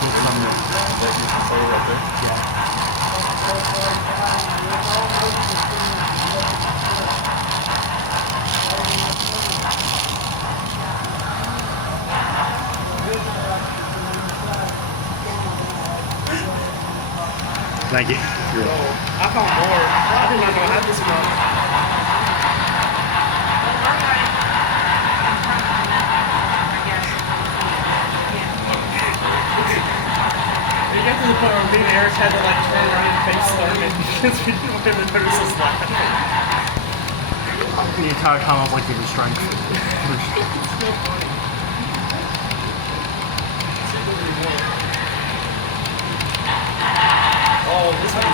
He's from there. That you can say right there. Thank you. I found more. I did not know I had this one. You get to the point where me and Eric had to like turn around and face start it because we didn't want him to notice us laughing. The entire time I was like giving strength. It's so funny. Oh, this one is.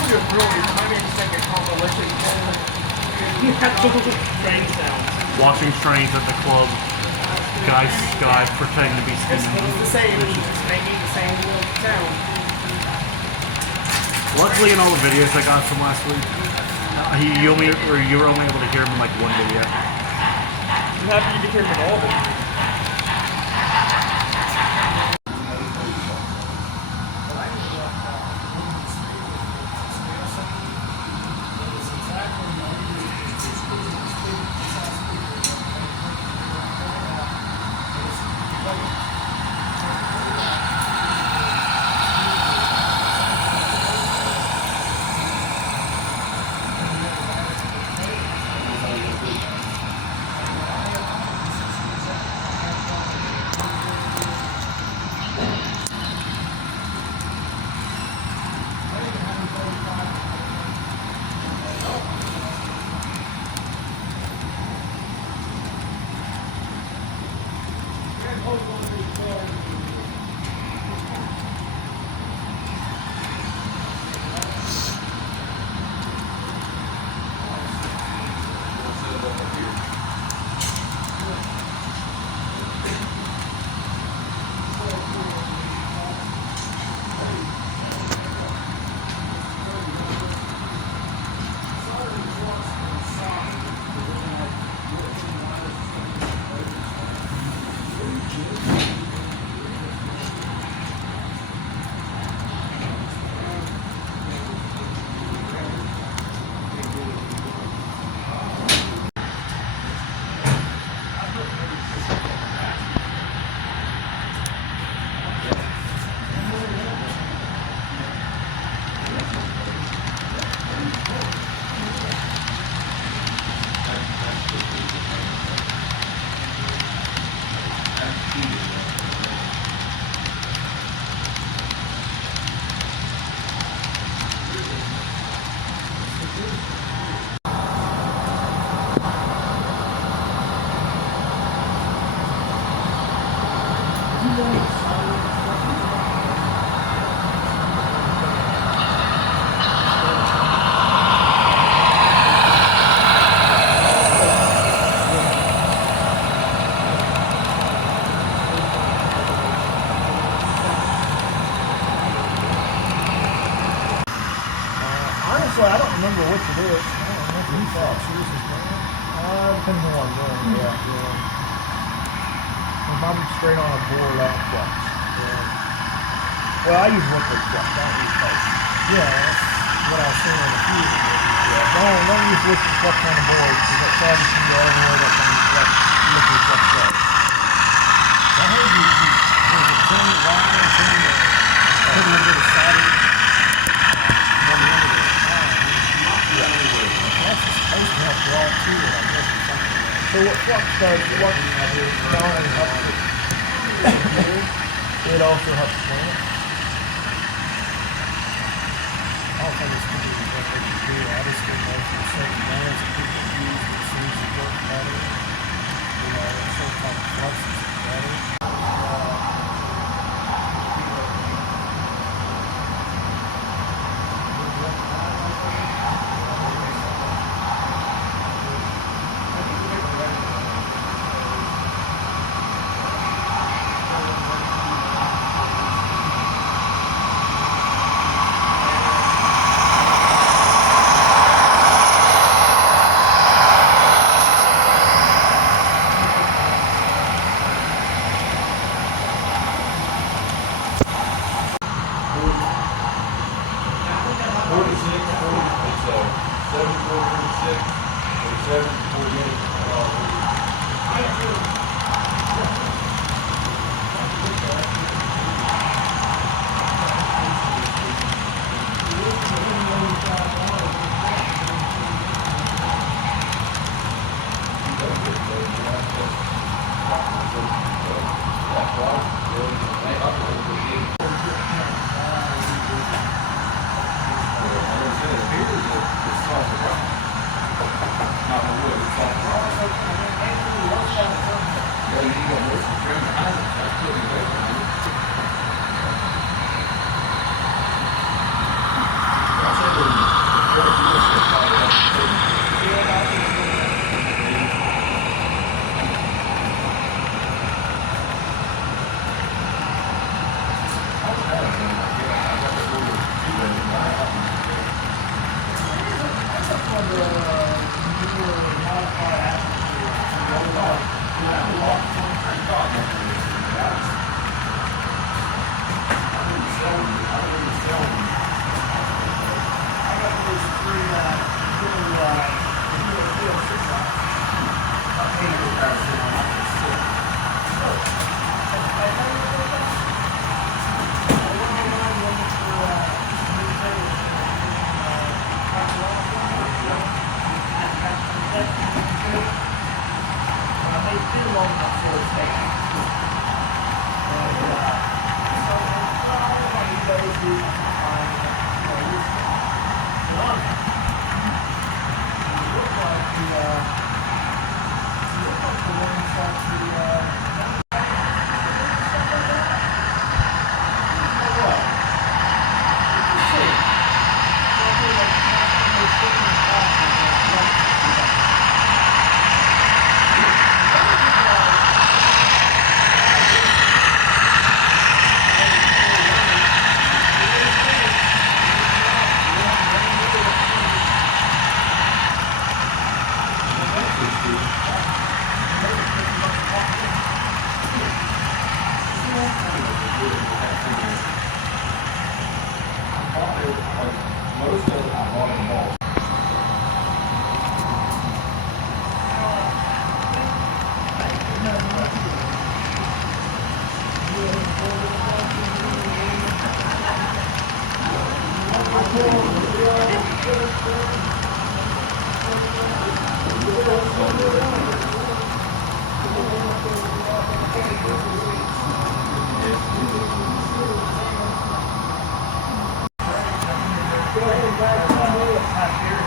Look at really tiny second compilation. You have those train sounds. Watching trains at the club. Guys pretending to be It's skinny. the same, just making the same little sound. Luckily, in all the videos I got from last week, you were only able to hear him in like one video. I'm happy you hear from all of them. Honestly, I don't remember which it is. I don't remember which it is. Depends on what I'm doing. If I'm straight on a board, I don't flux. Well, I use liquid flux. I don't use both. Yeah, that's what I was saying in the fusion. Don't use liquid flux on the board because that's all you can go everywhere that can liquid flux does. I heard you there's a 10 wire and 10 put a little bit of solder. Supposed to help draw to it, I guess, or something. So what flux does, flux not only helps it also helps plant. I don't think it's good to what they can do. I just think there's certain brands that people use that seems to work better. Certain type of fluxes better. got those three little 6-ounce.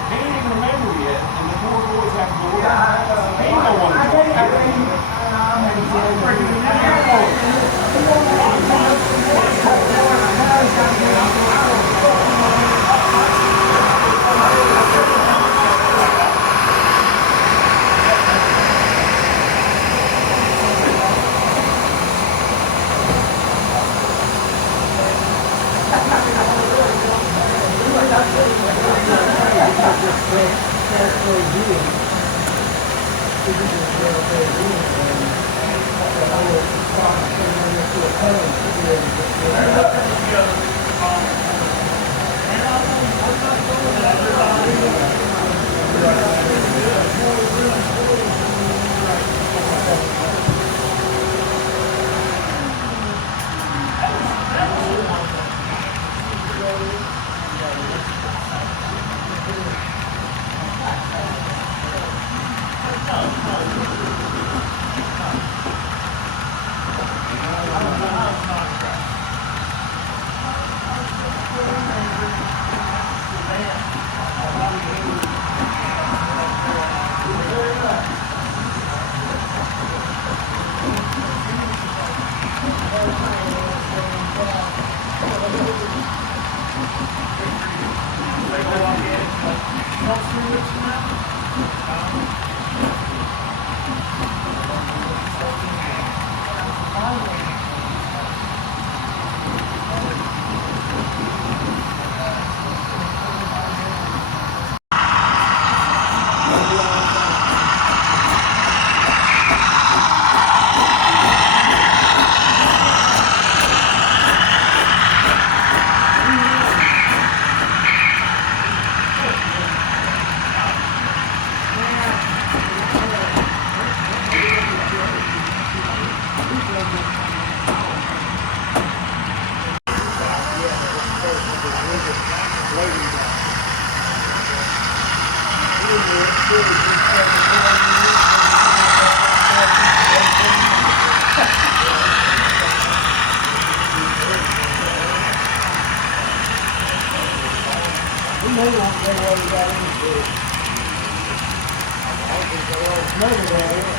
He ain't even a member yet, and the poor boys have to go in. He ain't no one to talk to. Another day.